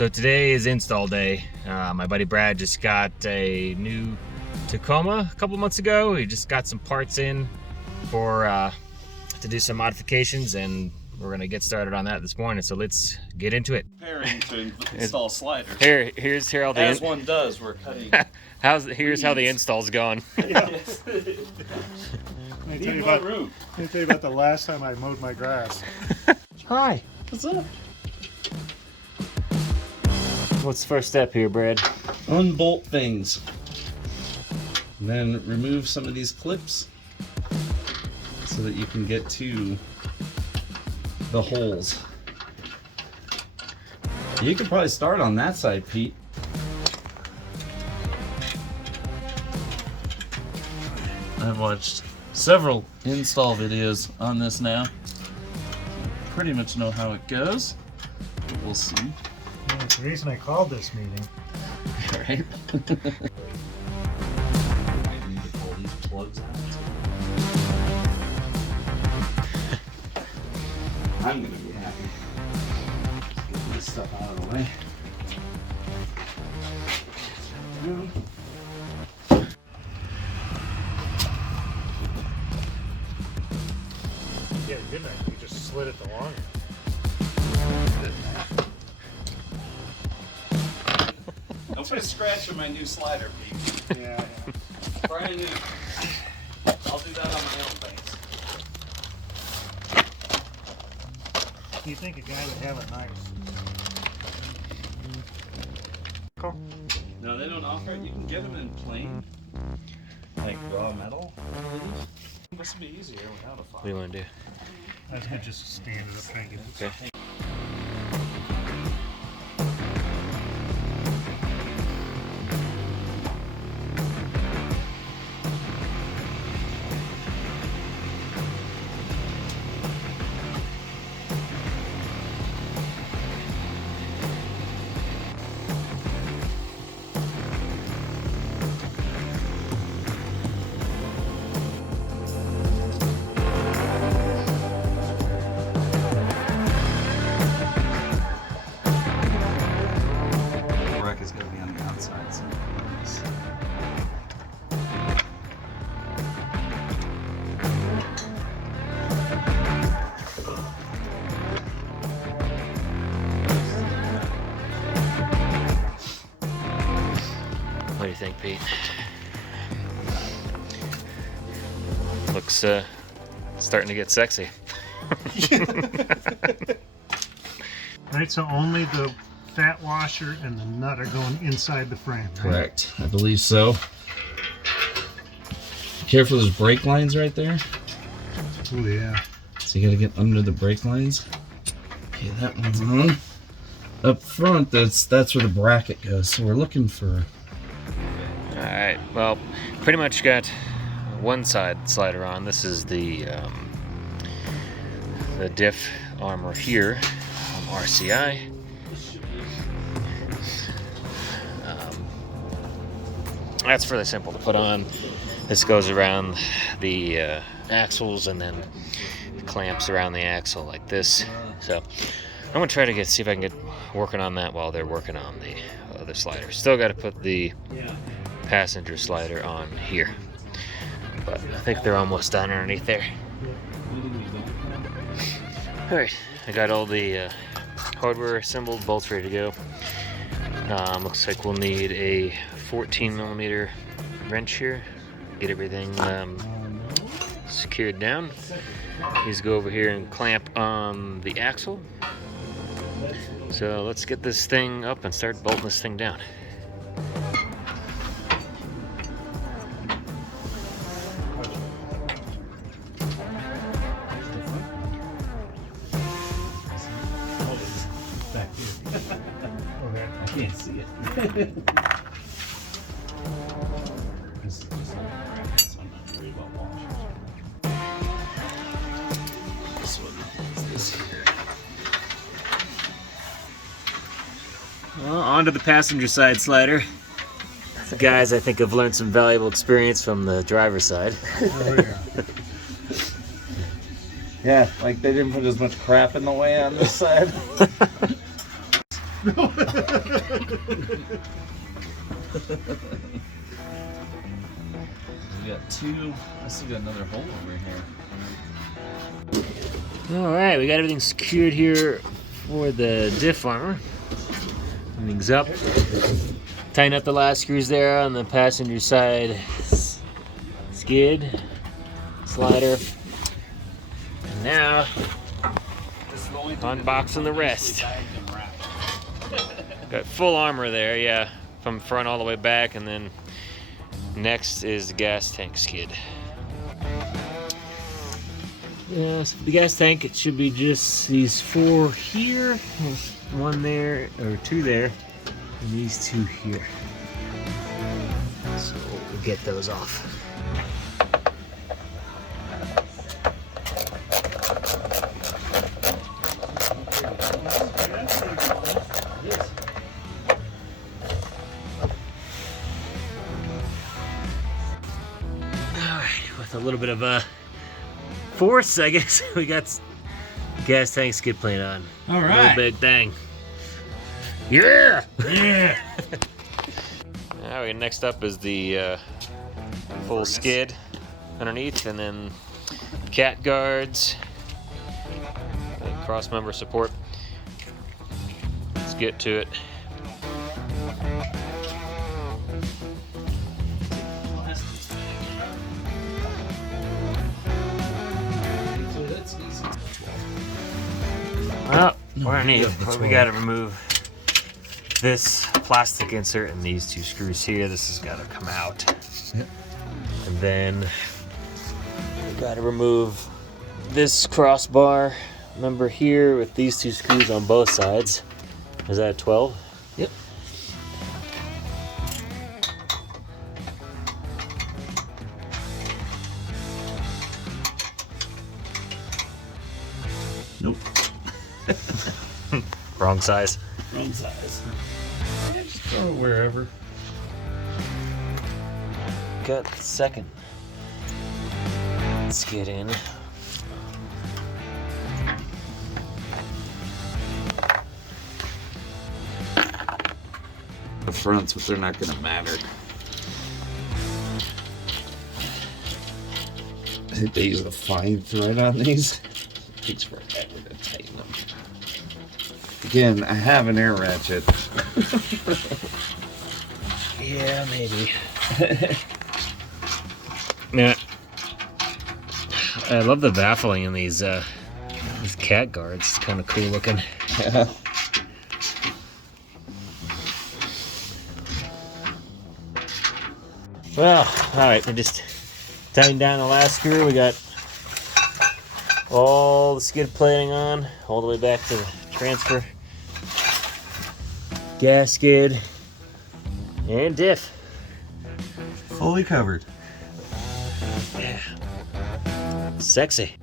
So today is install day. My buddy Brad just got a new Tacoma a couple months ago. He just got some parts in for to do some modifications, and we're gonna get started on that this morning. So let's get into it. Preparing to install sliders. Here's how the as one does. We're cutting. Here's how the install's going. Yeah. Let me tell you about the last time I mowed my grass. Hi. What's up? What's the first step here, Brad? Unbolt things. And then remove some of these clips so that you can get to the holes. You could probably start on that side, Pete. I've watched several install videos on this now. Pretty much know how it goes. But we'll see. Yeah, that's the reason I called this meeting. All right. Pull these plugs out. I'm gonna be happy. Get this stuff out of the way. Yeah, good night. You just slid it along. Don't put a scratch on my new slider, Pete. Yeah. Brand new. I'll do that on my own things. You think a guy would have a knife? Cool. No, they don't offer it. You can get them in plain, like raw metal. This would be easier without a file. What do you want to do? I was gonna just stand it up and get it. Okay. Is going to be on the outside. So What do you think, Pete? Looks starting to get sexy. Right, so only the fat washer and the nut are going inside the frame. Right? correct. I believe so. Careful, there's brake lines right there. Oh yeah. So you got to get under the brake lines. Okay, that one's on. Up front, that's where the bracket goes. So we're looking for. Alright, well, pretty much got one side slider on. This is the diff armor here from RCI. That's fairly simple to put on. This goes around the axles and then clamps around the axle like this. So I'm gonna try to see if I can get working on that while they're working on the other slider. Still got to put the passenger slider on here, but I think they're almost done underneath there. All right, I got all the hardware assembled, bolts ready to go. Looks like we'll need a 14mm wrench here, get everything secured down. He's go over here and clamp on the axle. So let's get this thing up and start bolting this thing down. Back here. Okay. I can't see it. This is just like a bracket, so I'm not worried about washers. This one is this here. Well, onto the passenger side slider. The guys, I think, have learned some valuable experience from the driver's side. Oh, yeah. Yeah, like they didn't put as much crap in the way on this side. We got two. I still got another hole over here. All right, we got everything secured here for the diff armor. Everything's up. Tighten up the last screws there on the passenger side skid, slider. And now, unboxing the rest. Got full armor there, yeah, from front all the way back, and then next is the gas tank skid. Yeah, so the gas tank, it should be just these four here, one there, or two there, and these two here. So we'll get those off. With a little bit of force, I guess, we got gas tank skid plate on. All right. No big thing. Yeah! Yeah. Now, next up is the full skid underneath, and then cat guards, and cross member support. Let's get to it. Well, underneath, we got to remove this plastic insert and these two screws here. This has got to come out. Yep. And then we got to remove this crossbar member here with these two screws on both sides. Is that 12? Yep. Nope. Wrong size. Wrong size. Yeah, just throw it wherever. Got the second skid in. The fronts, but they're not going to matter. I think they use a fine thread on these. It takes forever to tighten them. Again, I have an air ratchet. Yeah, maybe. Yeah. I love the baffling in these cat guards. It's kind of cool looking. Yeah. Well, all right, we just tightened down the last screw. We got all the skid plating on, all the way back to the transfer, gas skid, and diff. Fully covered. Yeah. Sexy.